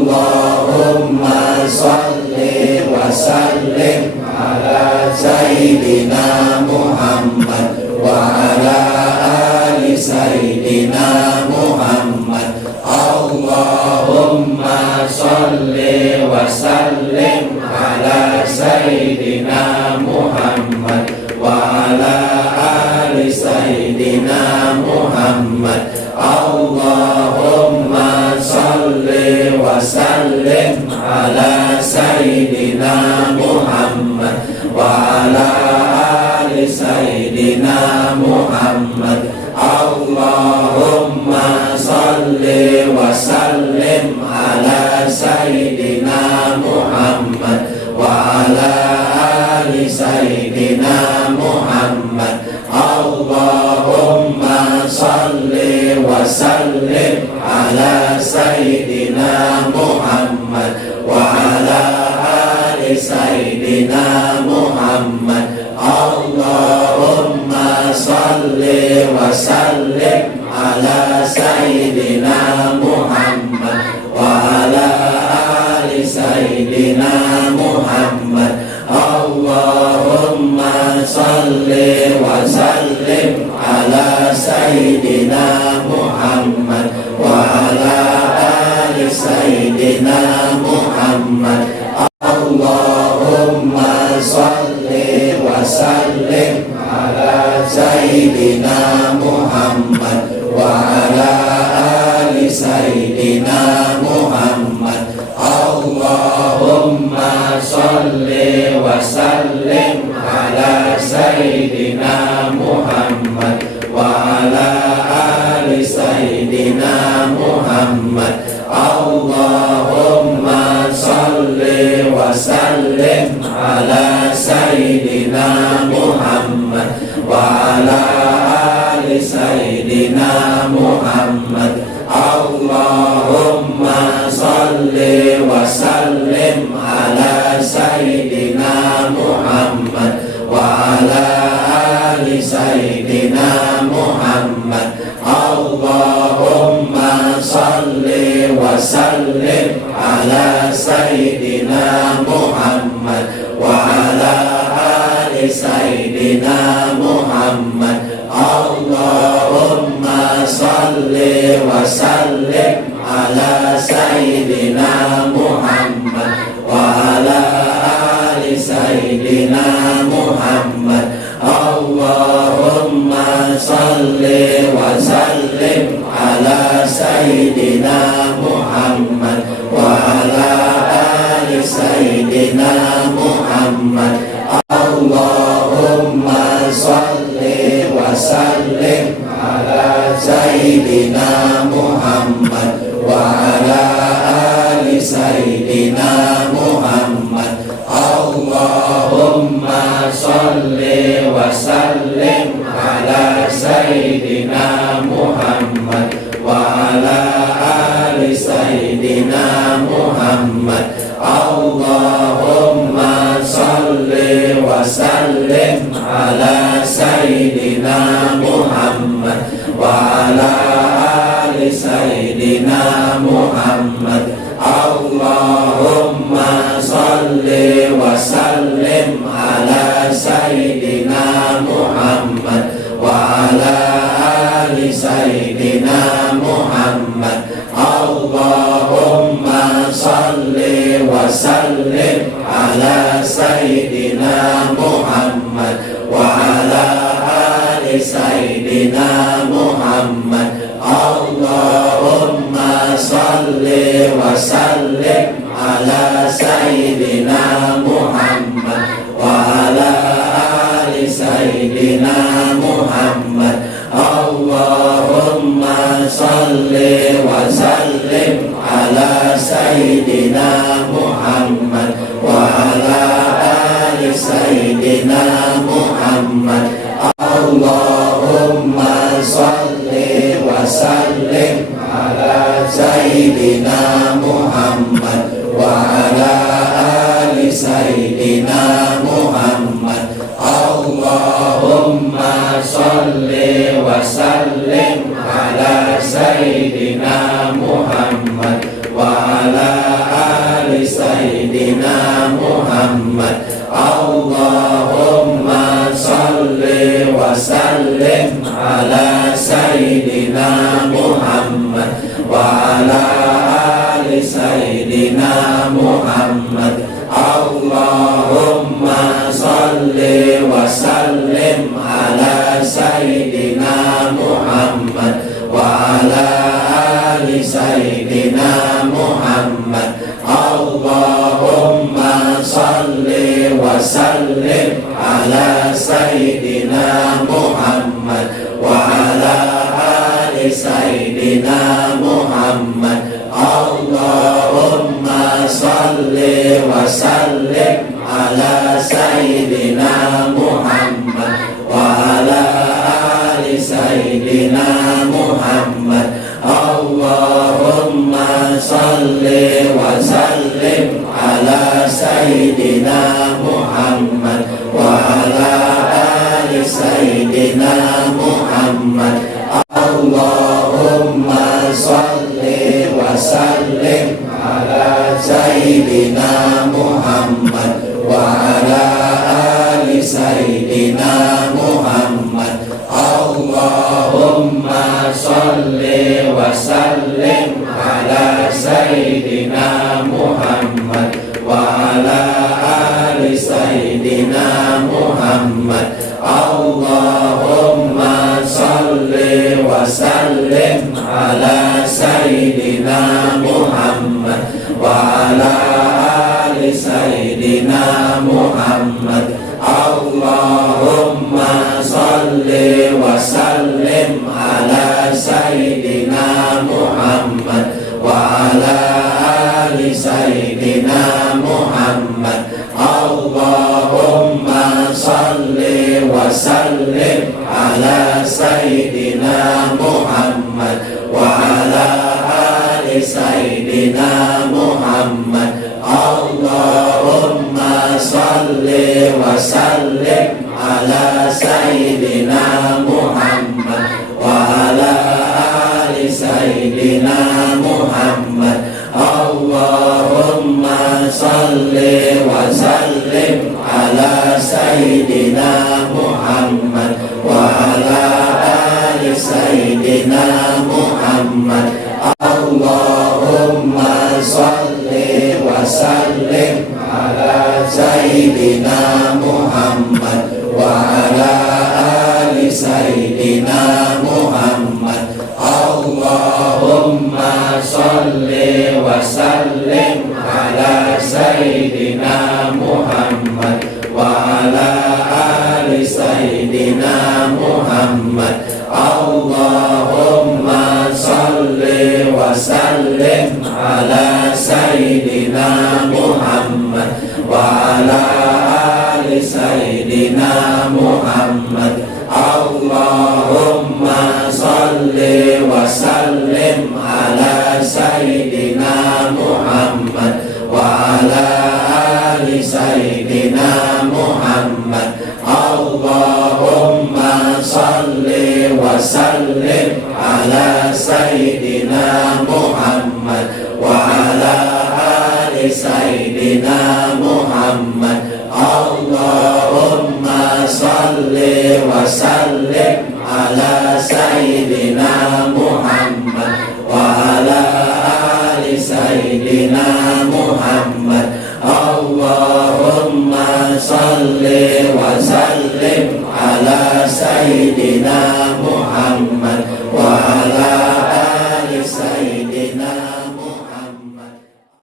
Allahumma sholli wa sallim ala Sayyidina Muhammad wa ala ali Sayyidina Muhammad. Allahumma sholli wa sallim ala Sayyidina Muhammad wa ala ali Sayyidina Muhammad. Allahumma sholli wa sallim ala Sayyidina Muhammad wa ala ali Sayyidina Muhammad. Allahumma sholli wa sallim ala Sayyidina Muhammad wa ala ali Sayyidina Muhammad. Allahumma sholli wa sallim ala Sayyidina Muhammad wa ala ali Sayyidina Muhammad. Allahumma sholli wa sallim ala Sayyidina Muhammad wa ala ali Sayyidina Muhammad. Allahumma sholli wa sallim ala Sayyidina Muhammad wa ala ali Sayyidina Muhammad. Allahumma sholli wa sallim ala Sayyidina Muhammad wa ala ali Sayyidina Muhammad. Allahumma sholli wa sallim ala Sayyidina Muhammad wa ala ali Sayyidina Muhammad. Allahumma sholli wa sallim ala Sayyidina Muhammad wa ala ali Sayyidina Muhammad. Allahumma sholli wa sallim ala Sayyidina Muhammad wa ala ali Sayyidina Muhammad. Allahumma sholli wa sallim ala Sayyidina Muhammad wa ala ali Sayyidina Muhammad. Allahumma sholli wa sallim ala Sayyidina Muhammad wa ala ali Sayyidina Muhammad. Allahumma sholli wa sallim ala Sayyidina Muhammad wa ala ali Sayyidina Muhammad. Allahumma sholli wa sallim ala Sayyidina Muhammad wa ala ali Sayyidina Muhammad. Allahumma sholli wa sallim ala Sayyidina Muhammad wa ala ali Sayyidina Muhammad. Allahumma sholli wa sallim ala Sayyidina Muhammad wa ala ali Sayyidina Muhammad. Allahumma sholli wa sallim ala Sayyidina Muhammad wa ala ali Sayyidina Muhammad. Allahumma sholli wa sallim ala Sayyidina Muhammad wa ala ali Sayyidina Muhammad. Allahumma sholli wa sallim ala Sayyidina Muhammad wa ala ali Sayyidina Muhammad. Allahumma sholli wa sallim ala Sayyidina Muhammad wa ala ali Sayyidina Muhammad. Allahumma sholli wa sallim ala Sayyidina Muhammad wa ala ali Sayyidina Muhammad. Allahumma sholli wa sallim ala Sayyidina Muhammad wa ala ala ali sayyidina Muhammad. Allahumma salli wa sallim ala sayyidina Muhammad wa ala ali sayyidina Muhammad. Allahumma salli wa sallim ala sayyidina Muhammad wa ala ali sayyidina Muhammad. Allahumma salli wa sallim ala sayyidina Muhammad wa ala ali sayyidina Muhammad. Allahumma salli wa sallim ala sayyidina Muhammad wa ala ali sayyidina Muhammad. Allahumma salli wa sallim ala sayyidina Muhammad wa ala ali sayyidina Muhammad. Allahumma salli wa sallim ala sayyidina Muhammad wa ala ali sayyidina Muhammad. Allahumma salli wa sallim ala sayyidina Muhammad wa ala ali sayyidina Muhammad. Allahumma salli wa sallim ala sayyidina Muhammad wa ala ali sayyidina Muhammad. Allahumma salli wa sallim ala sayyidina Muhammad wa ala ali sayyidina Muhammad. Allahumma salli wa sallim ala sayyidina Muhammad wa ala ali sayyidina Muhammad. Allahumma salli wa sallim ala sayyidina Muhammad wa ala ali sayyidina Muhammad. Allahumma salli wa sallim ala sayyidina Muhammad wa ala ali sayyidina Muhammad. Allahumma salli wa sallim ala sayyidina Muhammad wa ala ali sayyidina Muhammad. Allahumma salli wa sallim ala sayyidina Muhammad wa ala ali sayyidina Muhammad. Allahumma salli wa sallim ala sayyidina Muhammad wa ala ali sayyidina Muhammad. Allahumma salli wa sallim ala sayyidina Muhammad wa ala ali sayyidina Muhammad. Allahumma salli wa sallim ala sayyidina Muhammad wa ala ali sayyidina Muhammad. Allahumma salli wa sallim ala sayyidina Muhammad wa ala ali sayyidina Muhammad. Allahumma salli wa sallim ala sayyidina Muhammad